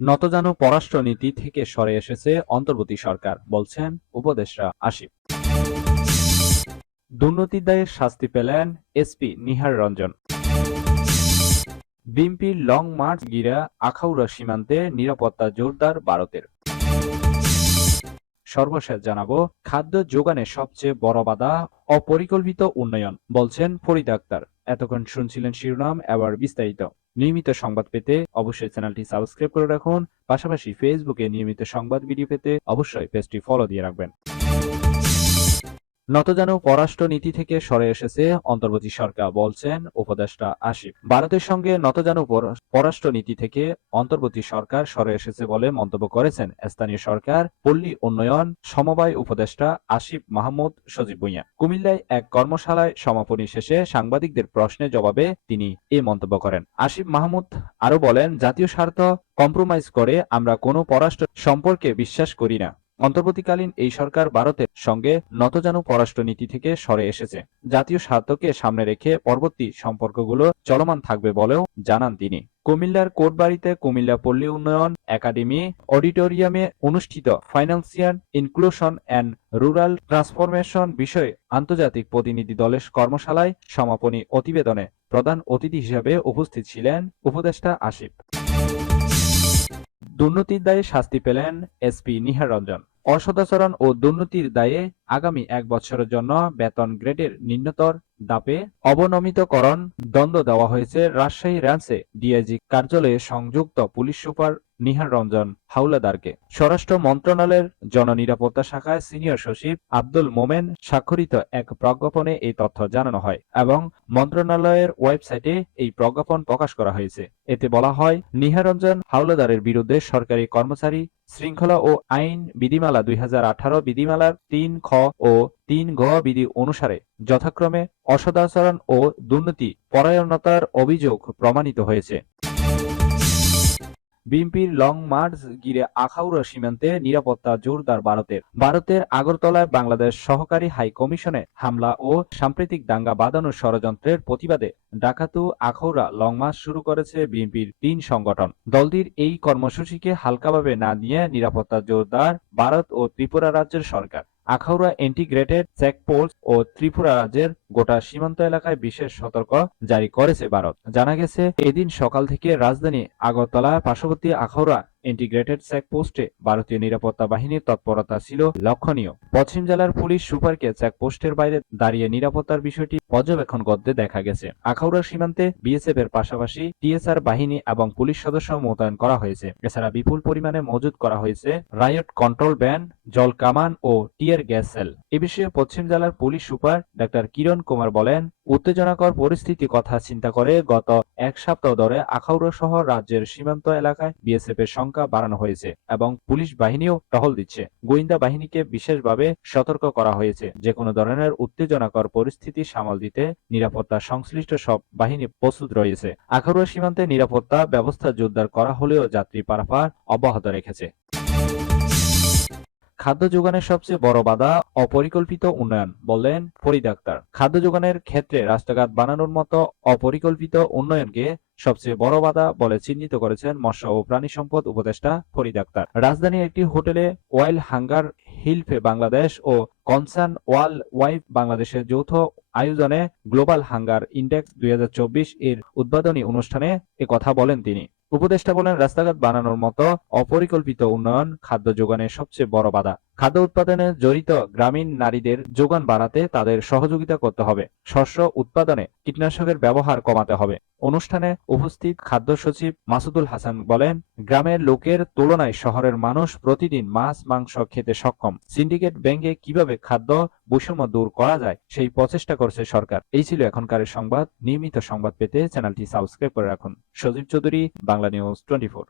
নতজানু পররাষ্ট্রনীতি থেকে সরে এসেছে অন্তর্বর্তী সরকার, বলছেন উপদেষ্টা আসিফ। দুর্নীতির দায়ে শাস্তি পেলেন এসপি নিহার রঞ্জন। বিএনপির লং মার্চ ঘিরে আখাউড়া সীমান্তে নিরাপত্তা জোরদার ভারতের। সর্বশেষ জানাবো, খাদ্য যোগানের সবচেয়ে বড় বাধা অপরিকল্পিত উন্নয়ন, বলছেন ফরিদ আক্তার। এতক্ষণ শুনছিলেন শিরোনাম, এবার বিস্তারিত। নিয়মিত সংবাদ পেতে অবশ্যই চ্যানেলটি সাবস্ক্রাইব করে রাখুন। পাশাপাশি ফেসবুকে নিয়মিত সংবাদ ভিডিও পেতে অবশ্যই পেজটি ফলো দিয়ে রাখবেন। নতজানু পররাষ্ট্রনীতি থেকে সরে এসেছে অন্তর্বর্তী সরকার, বলছেন উপদেষ্টা আসিফ। ভারতের সঙ্গে নতজানু পররাষ্ট্রনীতি থেকে অন্তর্বর্তী সরকার সরে এসেছে বলে মন্তব্য করেছেন স্থানীয় সরকার পল্লী উন্নয়ন সমবায় উপদেষ্টা আসিফ মাহমুদ সজীব ভুঁইয়া। কুমিল্লায় এক কর্মশালায় সমাপনী শেষে সাংবাদিকদের প্রশ্নের জবাবে তিনি এই মন্তব্য করেন। আসিফ মাহমুদ আরো বলেন, জাতীয় স্বার্থ কম্প্রোমাইজ করে আমরা কোনো পররাষ্ট্র সম্পর্কে বিশ্বাস করি না। অন্তর্বর্তীকালীন এই সরকার ভারতের সঙ্গে নতজানু পররাষ্ট্রনীতি থেকে সরে এসেছে। জাতীয় স্বার্থকে সামনে রেখে পরবর্তী সম্পর্কগুলো চলমান থাকবে বলেও জানান তিনি। কুমিল্লার কোটবাড়িতে কুমিল্লা পল্লী উন্নয়ন একাডেমি অডিটোরিয়ামে অনুষ্ঠিত financial inclusion and rural transformation বিষয়ে আন্তর্জাতিক প্রতিনিধি দলের কর্মশালায় সমাপনী প্রতিবেদনে প্রধান অতিথি হিসেবে উপস্থিত ছিলেন উপদেষ্টা আসিফ। দুর্নীতির দায়ে শাস্তি পেলেন এসপি নিহার রঞ্জন। অসদাচরণ ও দুর্নীতির দায়ে আগামী ১ বছরের জন্য বেতন গ্রেডের নিম্নতর ধাপে অবনমিতকরণ দণ্ড দেওয়া হয়েছে রাজশাহী রেঞ্জে ডিআইজি কার্যালয়ে সংযুক্ত পুলিশ সুপার নিহার রঞ্জন হাওলাদারকে। স্বরাষ্ট্র মন্ত্রণালয়ের জননিরাপত্তা শাখায় সিনিয়র সচিব আব্দুল মোমেন স্বাক্ষরিত এক প্রজ্ঞাপনে এই তথ্য জানানো হয় এবং মন্ত্রণালয়ের ওয়েবসাইটে এই প্রজ্ঞাপন প্রকাশ করা হয়েছে। এতে বলা হয়, নিহার রঞ্জন হাওলাদারের বিরুদ্ধে সরকারি কর্মচারী শৃঙ্খলা ও আইন বিধিমালা ২০১৮ বিধিমালার ৩ খ ও ৩ গ বিধি অনুসারে যথাক্রমে অসদাচরণ ও দুর্নীতি পরায়ণতার অভিযোগ প্রমাণিত হয়েছে। বিএনপির লং মার্চ ঘিরে আখাউড়া সীমান্তে নিরাপত্তা জোরদার ভারতের আগরতলায় বাংলাদেশ সহকারী হাই কমিশনে হামলা ও সাম্প্রতিক দাঙ্গা বাঁধানোর ষড়যন্ত্রের প্রতিবাদে ডাকাতু আখাউড়া লং মার্চ শুরু করেছে বিএনপির ৩ সংগঠন। দলটির এই কর্মসূচিকে হালকাভাবে না নিয়ে নিরাপত্তা জোরদার ভারত ও ত্রিপুরা রাজ্যের সরকার। আখাউড়া ইন্টিগ্রেটেড চেকপোস্ট ও ত্রিপুরা রাজ্যের গোটা সীমান্ত এলাকায় বিশেষ সতর্ক জারি করেছে ভারত। জানা গেছে, এদিন সকাল থেকে রাজধানী আগরতলা পার্শ্ববর্তী আখাউড়া ইন্টিগ্রেটেড চেকপোস্টে ভারতীয় নিরাপত্তা বাহিনীর তৎপরতা ছিল লক্ষণীয়। পশ্চিম জেলার পুলিশ সুপারকে চেকপোস্টের বাইরে দাঁড়িয়ে নিরাপত্তার বিষয়টি পর্যবেক্ষণ করতে দেখা গেছে। আখাউড়া সীমান্তে বিএসএফ এর পাশাপাশি টিএসআর বাহিনী এবং পুলিশ সদস্য মোতায়েন করা হয়েছে। এছাড়া বিপুল পরিমাণে মজুত করা হয়েছে রায়ট কন্ট্রোল ভ্যান, জল কামান ও টিয়ার গ্যাস সেল। এ বিষয়ে পশ্চিম জেলার পুলিশ সুপার ডাক্তার কিরণ কুমার বলেন, উত্তেজনাকর পরিস্থিতি কথা চিন্তা করে গত ১ সপ্তাহ ধরে আখাউড়া সহ রাজ্যের সীমান্ত এলাকায় বিএসএফ এর সংখ্যা বাড়ানো হয়েছে এবং পুলিশ বাহিনীও টহল দিচ্ছে। গোয়েন্দা বাহিনীকে বিশেষভাবে সতর্ক করা হয়েছে। যে কোনো ধরনের উত্তেজনাকর পরিস্থিতি সামাল দিতে নিরাপত্তা সংশ্লিষ্ট সব বাহিনী প্রস্তুত রয়েছে। আখাউড়া সীমান্তে নিরাপত্তা ব্যবস্থা জোরদার করা হলেও যাত্রী পারাপার অব্যাহত রেখেছে। খাদ্য যোগানের সবচেয়ে বড় বাধা অপরিকল্পিত উন্নয়ন, বললেন ফরিদ আক্তার। খাদ্য যোগানের ক্ষেত্রে রাস্তাঘাট বানানোর মতো অপরিকল্পিত উন্নয়নকে সবচেয়ে বড় বাধা বলে চিহ্নিত করেছেন মৎস্য ও প্রাণী সম্পদ উপদেষ্টা ফরিদ আক্তার। রাজধানীর একটি হোটেলে ওয়াইল্ড হাঙ্গার হিলফে বাংলাদেশ ও কনসার্ন ওয়ার্ল্ড ওয়াইফ বাংলাদেশের যৌথ আয়োজনে গ্লোবাল হাঙ্গার ইন্ডেক্স ২০২৪ এর উদ্বোধনী অনুষ্ঠানে একথা বলেন তিনি। উপদেষ্টা বলেন, রাস্তাঘাট বানানোর মতো অপরিকল্পিত উন্নয়ন খাদ্য যোগানের সবচেয়ে বড় বাধা। খাদ্য উৎপাদনে জড়িত গ্রামীণ নারীদের যোগান বাড়াতে তাদের সহযোগিতা করতে হবে। শস্য উৎপাদনে কীটনাশকের ব্যবহার কমাতে হবে। অনুষ্ঠানে উপস্থিত খাদ্য সচিব মাসুদুল হাসান বলেন, গ্রামের লোকের তুলনায় শহরের মানুষ প্রতিদিন মাছ মাংস খেতে সক্ষম। সিন্ডিকেট ব্যাংকে কিভাবে খাদ্য বৈষম্য দূর করা যায় সেই প্রচেষ্টা করছে সরকার। এই ছিল এখনকার সংবাদ। নিয়মিত সংবাদ পেতে চ্যানেলটি সাবস্ক্রাইব করে রাখুন। সজীব চৌধুরী, বাংলা নিউজ 24।